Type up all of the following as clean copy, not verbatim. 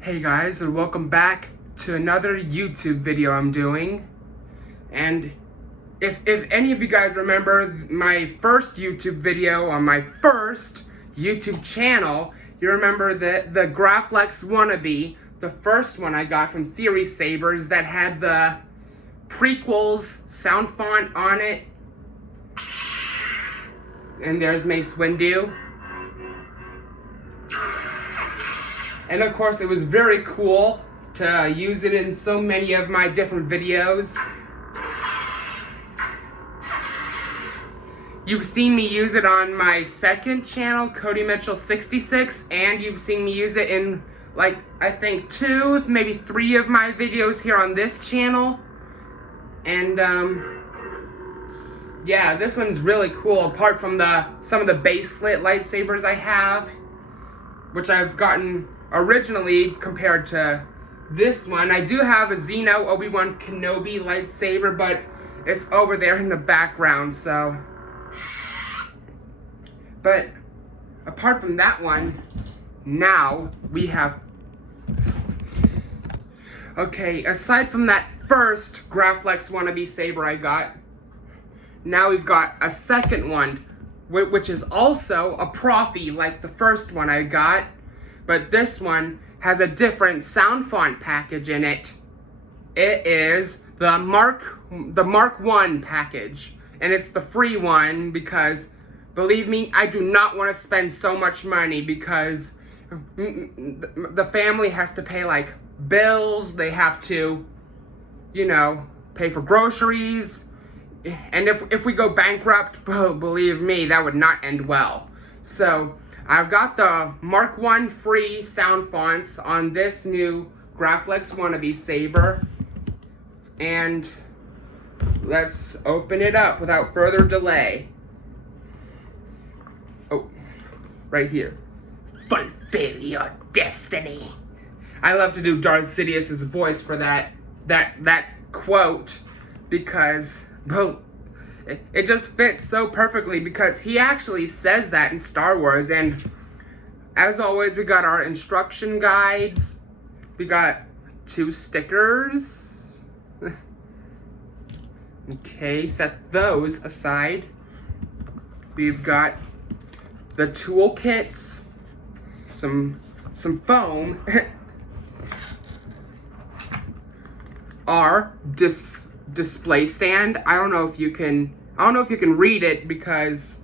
Hey guys, and welcome back to another YouTube video I'm doing. And if any of you guys remember my first YouTube video on my first YouTube channel, you remember the GRAFLEX WANNABE, the first one I got from Theory Sabers that had the prequels sound font on it. And there's Mace Windu. And of course, it was very cool to use it in so many of my different videos. You've seen me use it on my second channel, Cody Mitchell 66, and you've seen me use it in, like, I think 2, maybe 3 of my videos here on this channel. And, yeah, this one's really cool, apart from some of the base-lit lightsabers I have, which I've gotten originally compared to this one. I do have a Xeno Obi-Wan Kenobi lightsaber, but it's over there in the background, so. But apart from that one, now we have, okay, aside from that first GRAFLEX WANNABE saber I got, now we've got a second one, which is also a Profi like the first one I got. But this one has a different sound font package in it. It is the Mark 1 package. And it's the free one because, believe me, I do not want to spend so much money because the family has to pay, like, bills. They have to, you know, pay for groceries. And if we go bankrupt, believe me, that would not end well. So I've got the Mark 1 free sound fonts on this new GRAFLEX WANNABE saber. And let's open it up without further delay. Oh, right here. Fulfill your destiny. I love to do Darth Sidious's voice for that quote because, well, it just fits so perfectly because he actually says that in Star Wars. And as always, we got our instruction guides. We got 2 stickers. Okay, set those aside. We've got the toolkits, some foam, our display stand. I don't know if you can read it because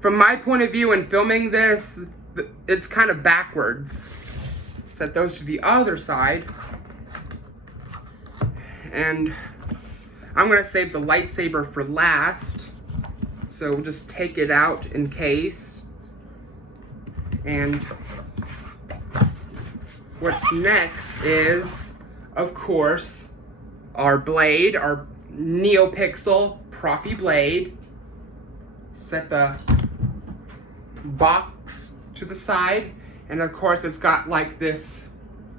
from my point of view in filming this, it's kind of backwards. Set those to the other side. And I'm gonna save the lightsaber for last. So we'll just take it out in case. And what's next is, of course, our blade, our NeoPixel Profi blade. Set the box to the side, and of course it's got like this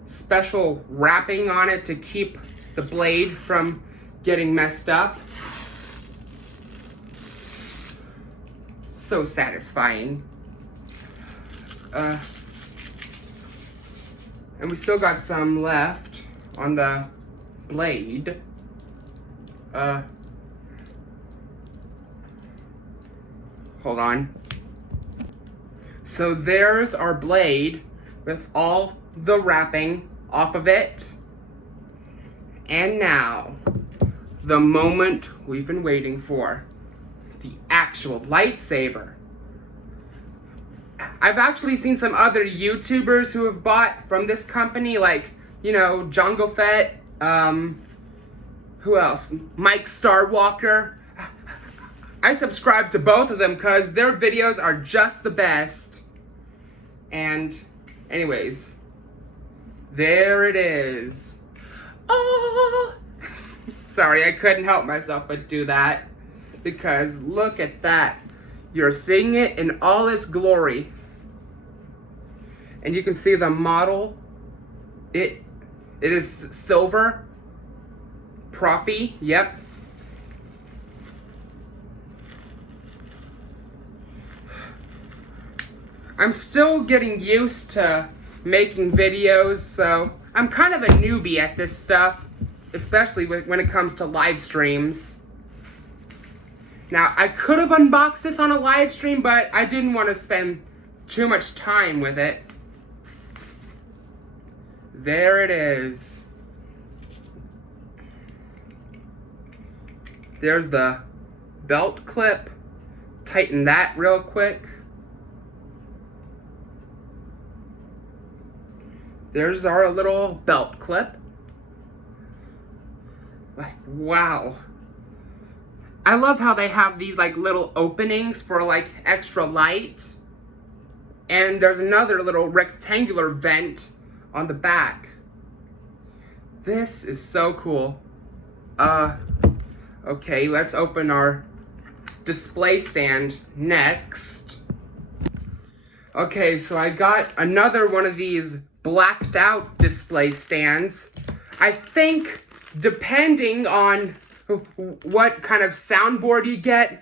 special wrapping on it to keep the blade from getting messed up. So satisfying. And we still got some left on the blade. Hold on. So there's our blade with all the wrapping off of it. And now, the moment we've been waiting for. The actual lightsaber. I've actually seen some other YouTubers who have bought from this company, like, you know, Jungle Fett, who else? Mike Starwalker. I subscribe to both of them because their videos are just the best. And anyways, there it is. Oh! Sorry, I couldn't help myself but do that. Because look at that. You're seeing it in all its glory. And you can see the model. It is silver. Profi, yep. I'm still getting used to making videos, so I'm kind of a newbie at this stuff, especially when it comes to live streams. Now, I could have unboxed this on a live stream, but I didn't want to spend too much time with it. There it is. There's the belt clip. Tighten that real quick. There's our little belt clip. Like, wow. I love how they have these like little openings for like extra light. And there's another little rectangular vent on the back. This is so cool. Okay, let's open our display stand next. Okay, so I got another one of these blacked out display stands. I think depending on what kind of soundboard you get,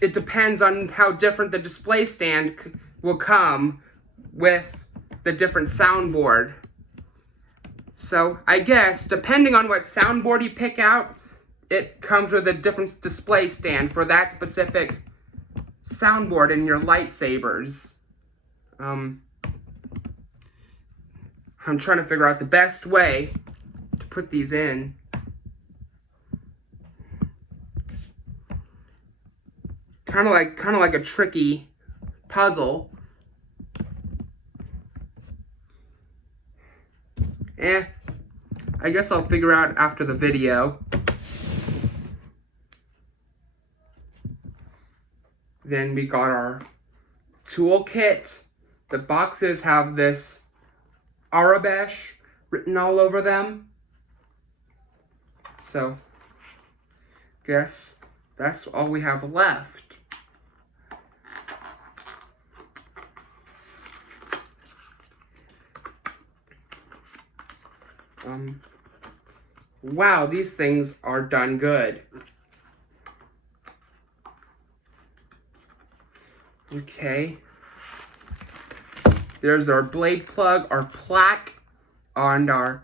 it depends on how different the display stand will come with the different soundboard. So I guess depending on what soundboard you pick out, it comes with a different display stand for that specific soundboard in your lightsabers. I'm trying to figure out the best way to put these in. Kind of like a tricky puzzle. I guess I'll figure out after the video. Then we got our toolkit. The boxes have this Arabesh written all over them. So, guess that's all we have left. Wow, these things are done good. Okay. There's our blade plug, our plaque, and our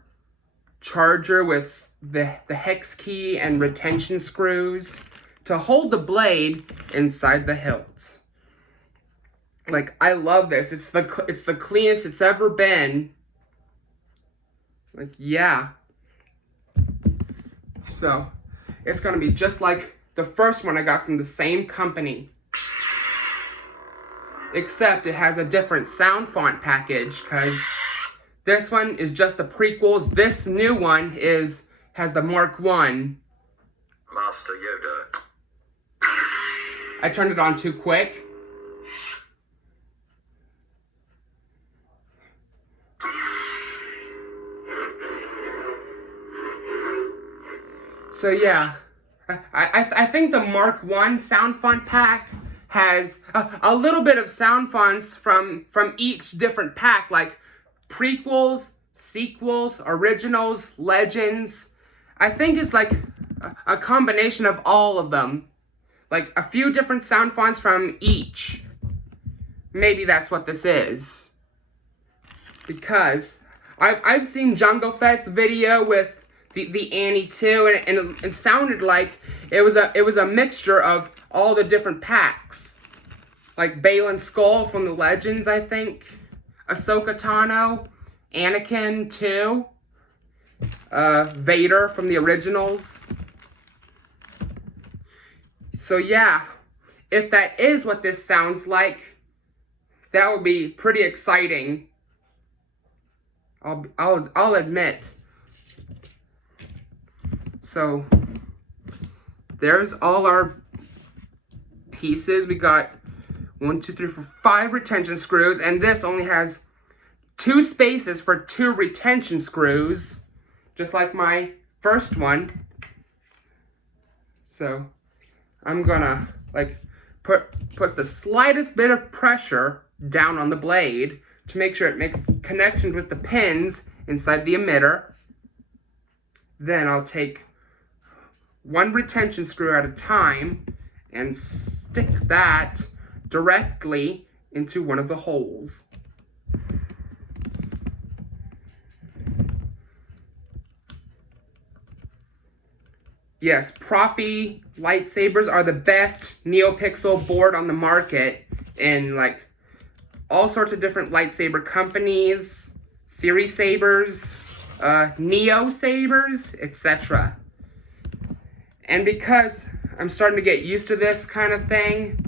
charger with the hex key and retention screws to hold the blade inside the hilt. Like, I love this. It's the cleanest it's ever been. Like, yeah. So, it's gonna be just like the first one I got from the same company. Except it has a different sound font package, because this one is just the prequels. This new one has the Mark I. Master Yoda. I turned it on too quick. So yeah, I think the Mark I sound font pack has a little bit of sound fonts from each different pack, like prequels, sequels, originals, legends. I think it's like a combination of all of them. Like a few different sound fonts from each. Maybe that's what this is. Because I've seen Jungle Fett's video with the Annie 2, and it sounded like it was a mixture of all the different packs. Like Baylan Skoll from the Legends, I think. Ahsoka Tano, Anakin 2, Vader from the originals. So yeah, if that is what this sounds like, that would be pretty exciting. I'll admit. So there's all our pieces. We got 1, 2, 3, 4, 5 retention screws, and this only has 2 spaces for 2 retention screws, just like my first one. So I'm gonna like put the slightest bit of pressure down on the blade to make sure it makes connections with the pins inside the emitter. Then I'll take 1 retention screw at a time and stick that directly into one of the holes. yes, Profi lightsabers are the best NeoPixel board on the market in like all sorts of different lightsaber companies, Theory Sabers, Neo Sabers, etc. And because I'm starting to get used to this kind of thing,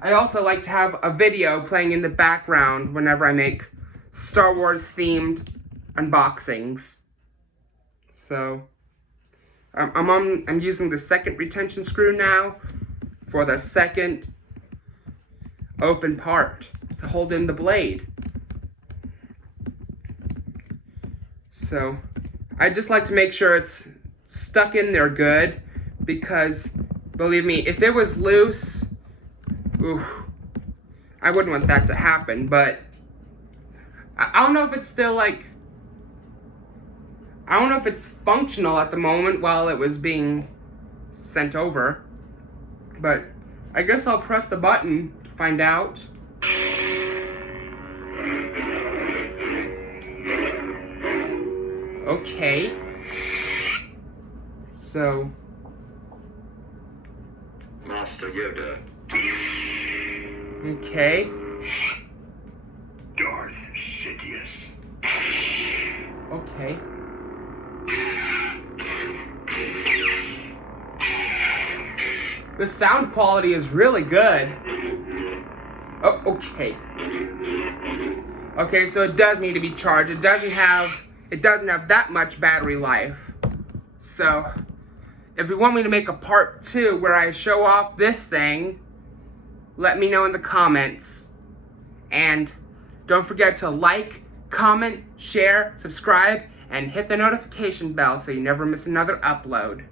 I also like to have a video playing in the background whenever I make Star Wars themed unboxings. So I'm using the second retention screw now for the second open part to hold in the blade. So I just like to make sure it's stuck in there good, because believe me, if it was loose, oof, I wouldn't want that to happen. But I don't know if it's still like, I don't know if it's functional at the moment while it was being sent over, but I guess I'll press the button to find out. Okay. So. Master Yoda. Okay. Darth Sidious. Okay. The sound quality is really good. Oh, okay. Okay, so it does need to be charged. It doesn't have that much battery life. So, if you want me to make a part 2 where I show off this thing, let me know in the comments. And don't forget to like, comment, share, subscribe, and hit the notification bell so you never miss another upload.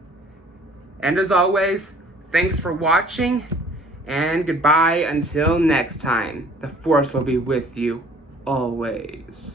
And as always, thanks for watching, and goodbye until next time. The Force will be with you always.